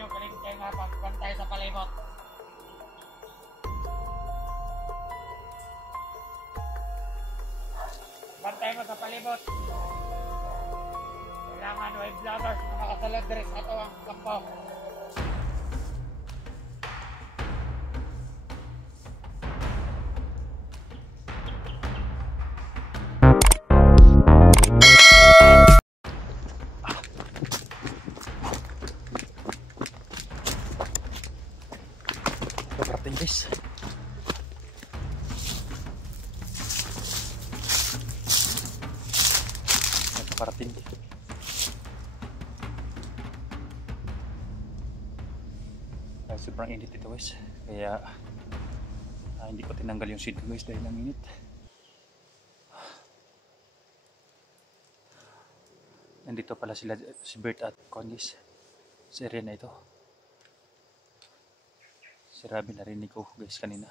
ninyo kalimtay nga pagpantay sa palibot. Bantay mo sa palibot. Kailangan may vloggers na makasalad rin sa ito ang kampo. Parating guys. Parating. Sobrang init ito guys. Kaya hindi ko tinanggal yung sheet guys dahil ang init. Nandito pala sila, si Bert at Condis. Sa area na ito. Si Robin narinig ko guys kanina.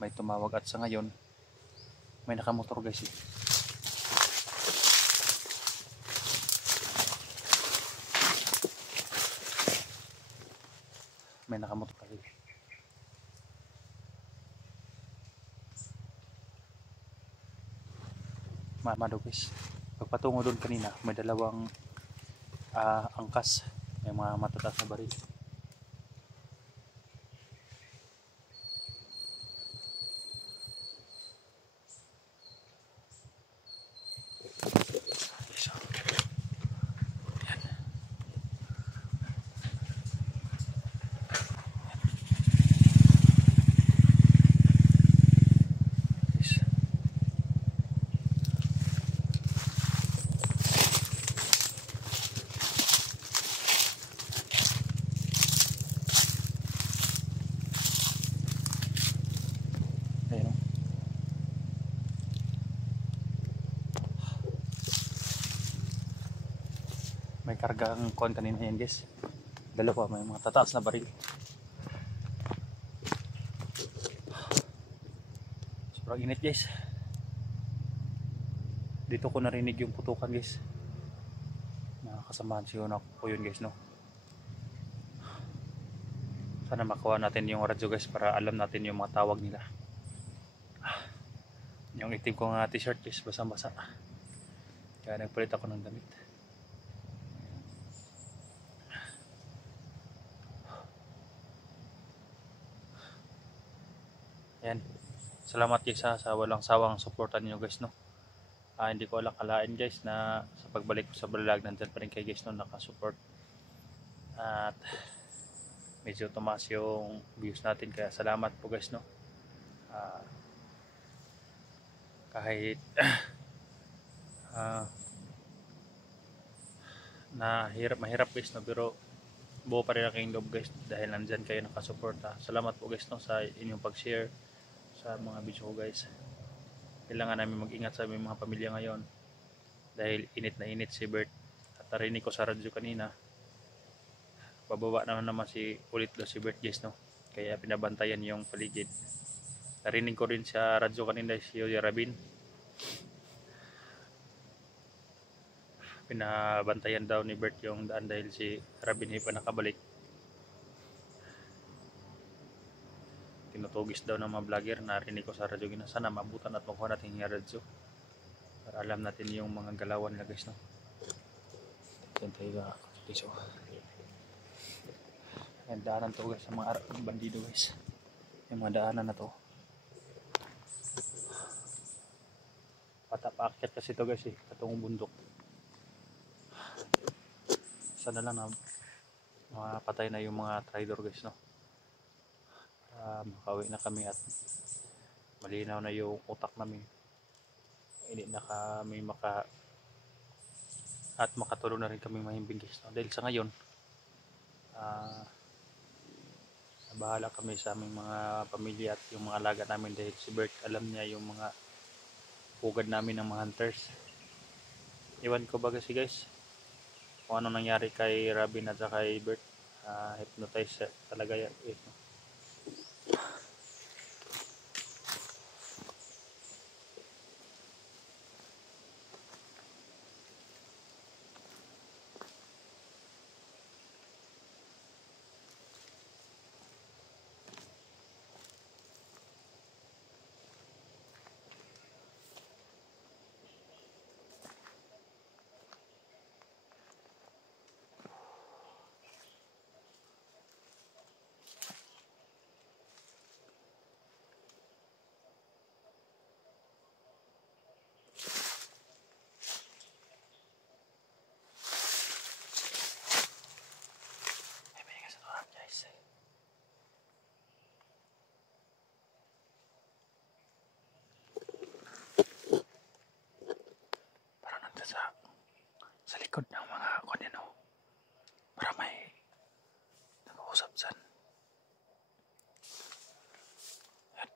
May tumawag at sa ngayon may nakamotor guys eh. May nakamotor kali. Mamado guys. Pagpatungo doon kanina may dalawang angkas. May mga matataas na baril. May kargang kon kanina yan guys. Dalawa, may mga tataas na baril. Sobrang init guys. Dito ko narinig yung putukan guys. Nakakasamahan siya po yun guys no. Sana makuha natin yung radyo guys para alam natin yung mga tawag nila. Yung itim ko nga t-shirt guys basang-basa. Kaya nagpalit ako ng damit. Yan. Salamat guys sa walang sawang suportan niyo guys no. Hindi ko akalain guys na sa pagbalik ko sa vlog nandiyan pa rin kayo guys no nakasupport. At medyo tumaas yung views natin kaya salamat po guys no. Kahit mahirap guys no pero buo pa rin aking loob guys dahil nandyan kayo nakasuporta. Salamat po guys no sa inyong pag-share sa mga video ko guys. Kailangan namin mag-ingat sa aming mga pamilya ngayon dahil init na init si Bert at narinig ko sa radyo kanina bababa naman si ulit daw si Bert guys no kaya pinabantayan yung paligid. Narinig ko rin sa radyo kanina si Robin pinabantayan daw ni Bert yung daan dahil si Robin hindi pa nakabalik. Tinutugis daw ng mga vlogger, narinig ko sa radyo gina. Sana mabutan at makuha natin yung radyo para alam natin yung mga galawan nila guys no. Yan tayo na piso. Yan daanan to guys sa mga bandido guys. Yung mga daanan na to. Patapaakyat kasi to guys eh, patungong bundok. Sana lang na mapatay na yung mga traitor guys no. Makauwi na kami at malinaw na yung utak namin. Hindi na kami makatulong na rin kami mahimbing guys no? Dahil sa ngayon bahala kami sa aming mga pamilya at yung mga alaga namin dahil si Bert alam niya yung mga pugad namin ng mga hunters. Iwan ko ba kasi guys kung ano nangyari kay Robin at kay Bert. Hypnotize talaga yan guys no? likod ng mga kanino para may nag-uusap dyan. Yan.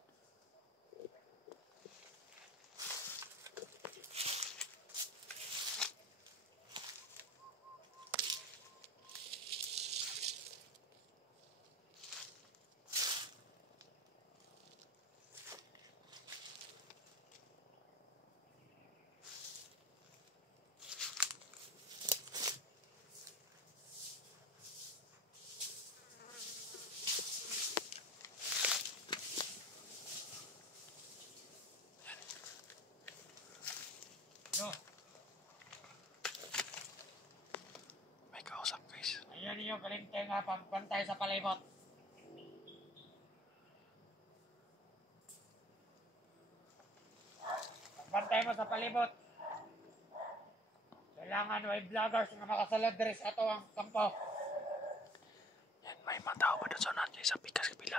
No. May kausap guys. Ayan yung kalimte nga pagbantay sa palibot. Bantay mo sa palibot. Kailangan may vloggers na makasalad diri sa ato ang kampo. Yan, may mga tao pa doon sa natin sa pikas kapila.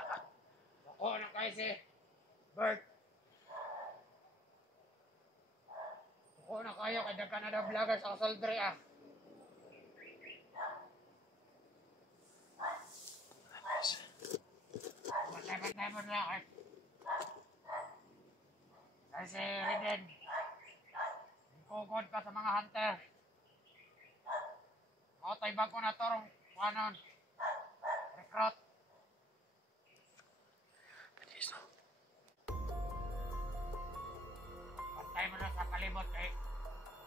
Ako na kayo si Bert. Ako na kayo kay daghan na daw vloggers sa kasalad diri ah. Guys, Bantay mo na kayo. Kasi Riden, kukod ka sa mga hunter. O, tayo ko na torong, panon, recruit. guys, no? Bantay mo na sa palibot kay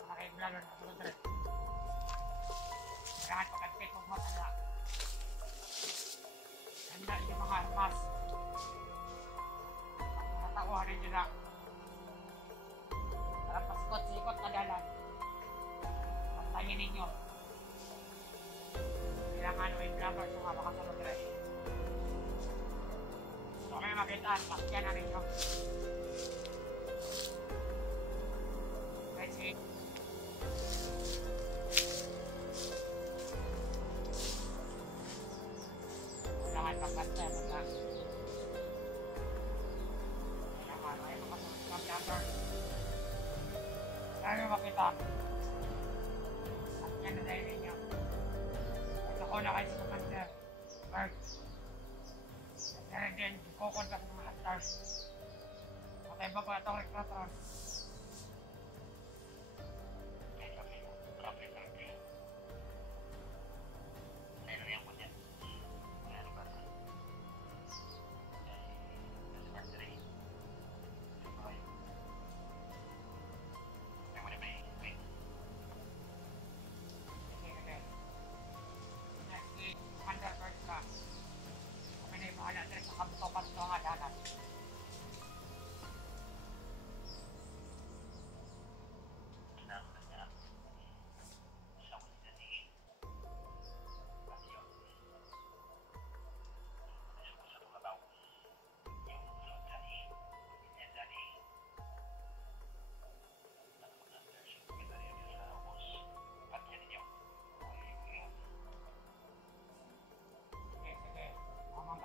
naki-vlogger na sunod rin. Kailangan pagkantik mo mo tala. Handa yung mga armas. Ang natakuhan ninyo na. Parang pasikot-sikot na dalan. Bantayin ninyo. Kailangan may vlogger sa mga makasunod rin. Gusto kayo makitaan, pakyan na ninyo. Kasi kailangan pagkasta mo lang. Kailangan ay makasunod ng vlogger. Kailangan makita. Pakyan na dahil ninyo. At ako na kayo sa commander. First. Kaya din, kukod ka sa mga hunters. Patay ba pa itong recruiter?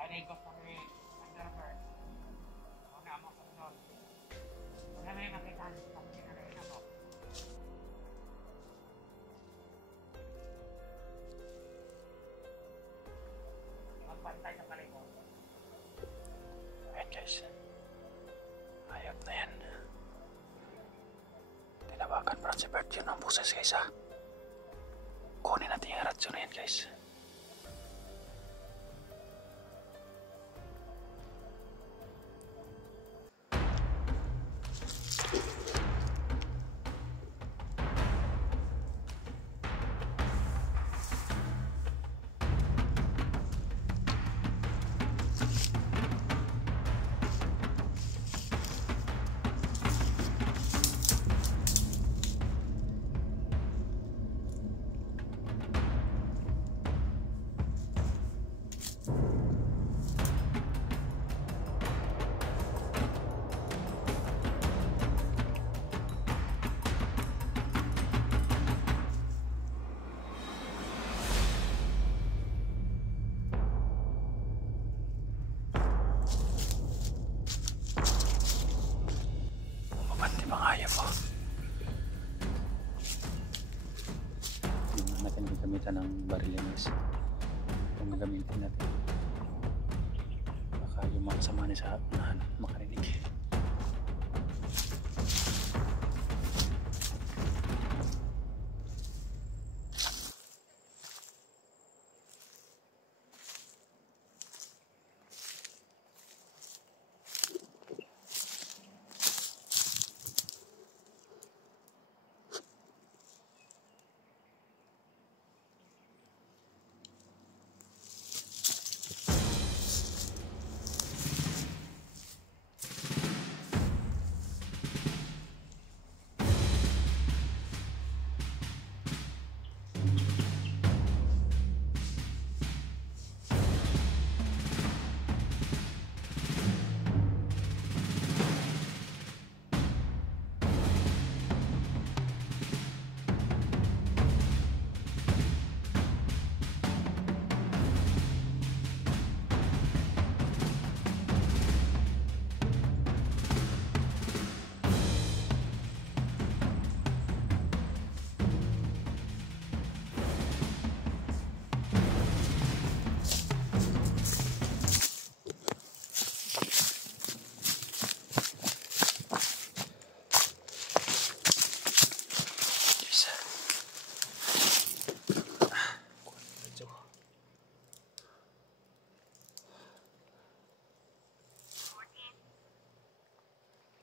Negos kami underbird. Una mo sa sunod. Wala may makita sa kinarain ako. Magbantay sa palibot. Ayan guys. Ayop na yan. Tinawagan pa si Bert yun ang buses guys ha. Kunin natin yung ratsyon na yan guys. gamitan ng baril guys. Kung gagamitin natin, baka yung mga kasama niya sa unahan makarinig.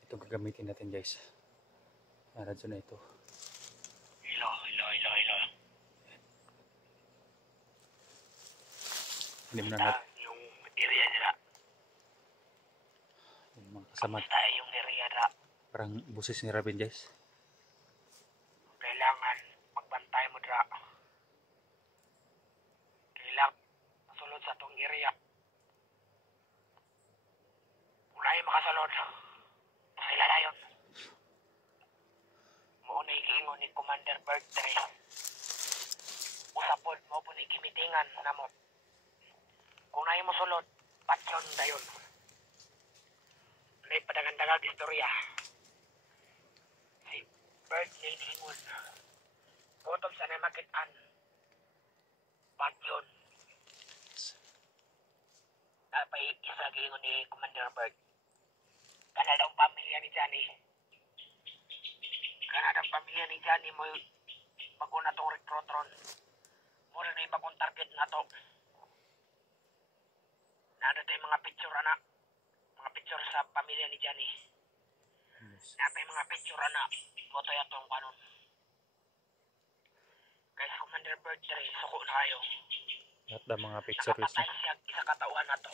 Ito gagamitin natin guys. Radyo na ito. Hello. Hindi mo na natin Yung area nila. yung mga kasama. Tayo yung area nila. Parang busis ni Rabin guys. Kailangan magbantay mo dra. Kailangan masulod sa tong area. Unay makasulod. Sila na yun. Muna ikingon ni Commander Birthday. Usapod mo po ni kimitingan na mo. Kung na mo sulod, patyon na yun. May padagandagang istorya. Si Birthday ningon. Bottom sa na makitaan. Patyon. Napay isa gingon ni Commander Bird. Kana daw pamilya ni Johnny. Kana daw pamilya ni Johnny mo bago na tong recruitron. Mura na iba kong target na to. Nada tayo mga picture na. Mga picture sa pamilya ni Johnny. Napay mga picture na. Foto ya tong kanon. Kaya Commander Bird dere suko na kayo. Lahat ng mga picture guys. Nakapatay siya isa katauhan na to.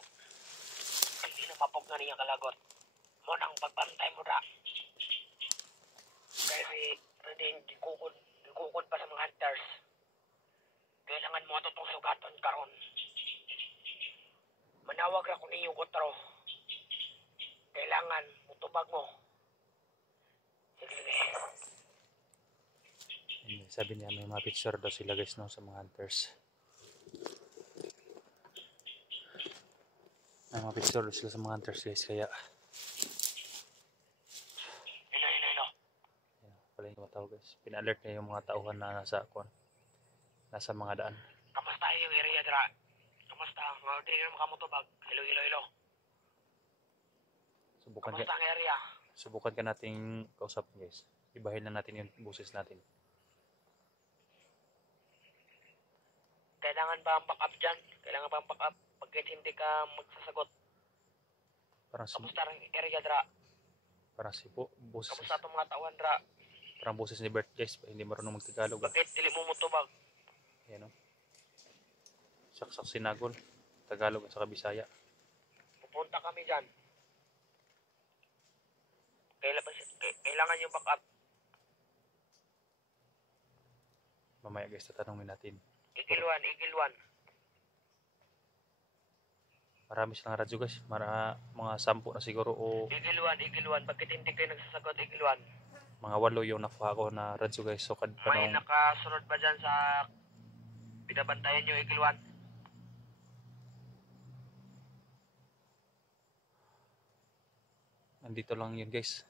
Hindi na mapog na niya kalagot. Munang pagbantay mo na. Kasi hindi gikukod pa sa mga hunters. Kailangan mo itong sugaton karon. Manawag ako niyo kutro. Kailangan mutubag mo. Sige. Sabi niya may mga picture daw sila guys no, sa mga hunters. May mga picture daw sila sa mga hunters guys, kaya Ilo. yan, pala yung mga tao guys. Pina-alert niya yung mga tauhan na nasa mga daan. Kamusta yung area dra? Kamusta? Hindi naman makamutubag. Ilo. Kamusta ang area? Subukan ka nating kausapin guys. Ibahin na natin yung boses natin. Kailangan ba ang backup dyan? Kailangan ba ang backup? Pagkat hindi ka magsasagot. Kamusta ang area dra? Boses. Kamusta itong mga tauhan dra? Parang boses ni Bert guys, hindi marunong magtagalog. Bakit dili mo mutubag? Yan o. Saksak sinagol. Tagalog at saka Bisaya. Pupunta kami dyan. Kailangan yung backup. Mamaya guys, tatanungin natin. Igilwan. Marami silang radyo guys. Mga 10 na siguro o Igilwan. Bakit hindi kayo nagsasagot, Igilwan? mga 8 yung nakuha ko na radyo guys. So May nakasunod ba dyan sa binabantayan nyo, Igilwan? nandito lang yun guys.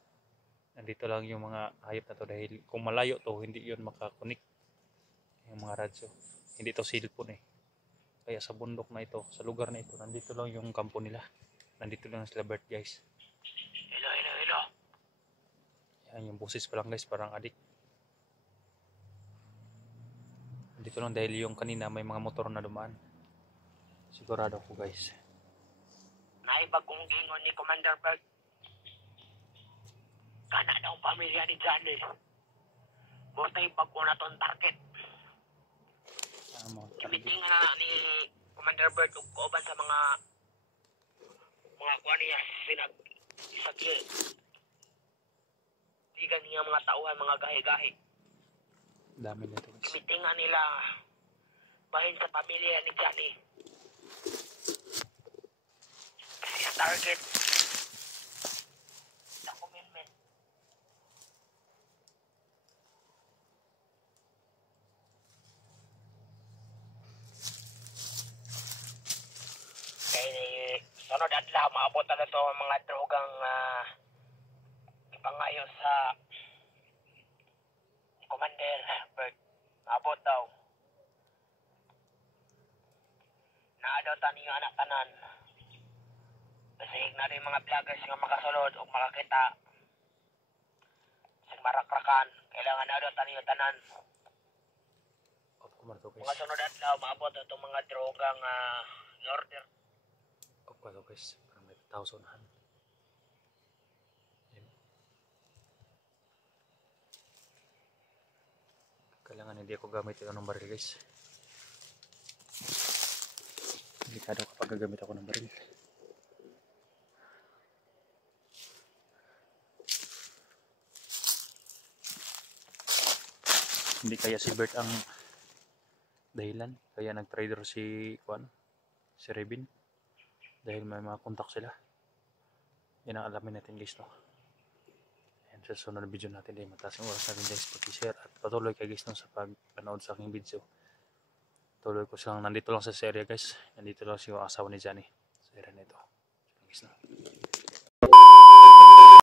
Nandito lang yung mga hayop na to dahil kung malayo to hindi yun makakunik yung mga radyo. hindi to cellphone eh. Kaya sa bundok na ito, sa lugar na ito, nandito lang yung kampo nila. Nandito lang sila Bert guys. Hello, hello, hello. Yan yung boses pa lang guys, parang adik. Nandito lang dahil yung kanina may mga motor na dumaan. Sigurado ko guys. Naibag kong gingon ni Commander Bert. Kana daw pamilya ni Johnny. Basta ipag ko na tong target. Kimiting na ni Commander Bert ug kauban sa mga kuha niya sinag isagli. Digan niya mga tauhan, mga gahi-gahi. Dami nito guys. Kimiting nila bahin sa pamilya ni Johnny. Kasi ang target sa commitment. Kaya sunod adlaw maabot na ito ang mga drogang ipangayo sa Commander Bert. Maabot daw. Naadaw tani yung anak tanan. Kasi na rin mga vloggers nga makasulod o makakita. Sa marakrakan. Kailangan na daw tani yung tanan. Off ko to guys. Mga sunod adlaw maabot na itong mga drogang order. Off ko to guys. Parang may 1,000han. Kailangan hindi ako gamit ito ng baril guys. Delikado kapag gagamit ako ng baril. Hindi kaya si Bert ang dahilan. Kaya nag-trader si Rebin. Dahil may mga kontak sila. Yan ang alamin natin guys no. And sa sunod na video natin dahil mataas ang oras natin guys pag-share at patuloy kayo guys no, sa pag-panood sa aking video. Tuloy ko silang nandito lang sa area guys. Nandito lang siya yung asawa ni Johnny sa area nito. Guys no.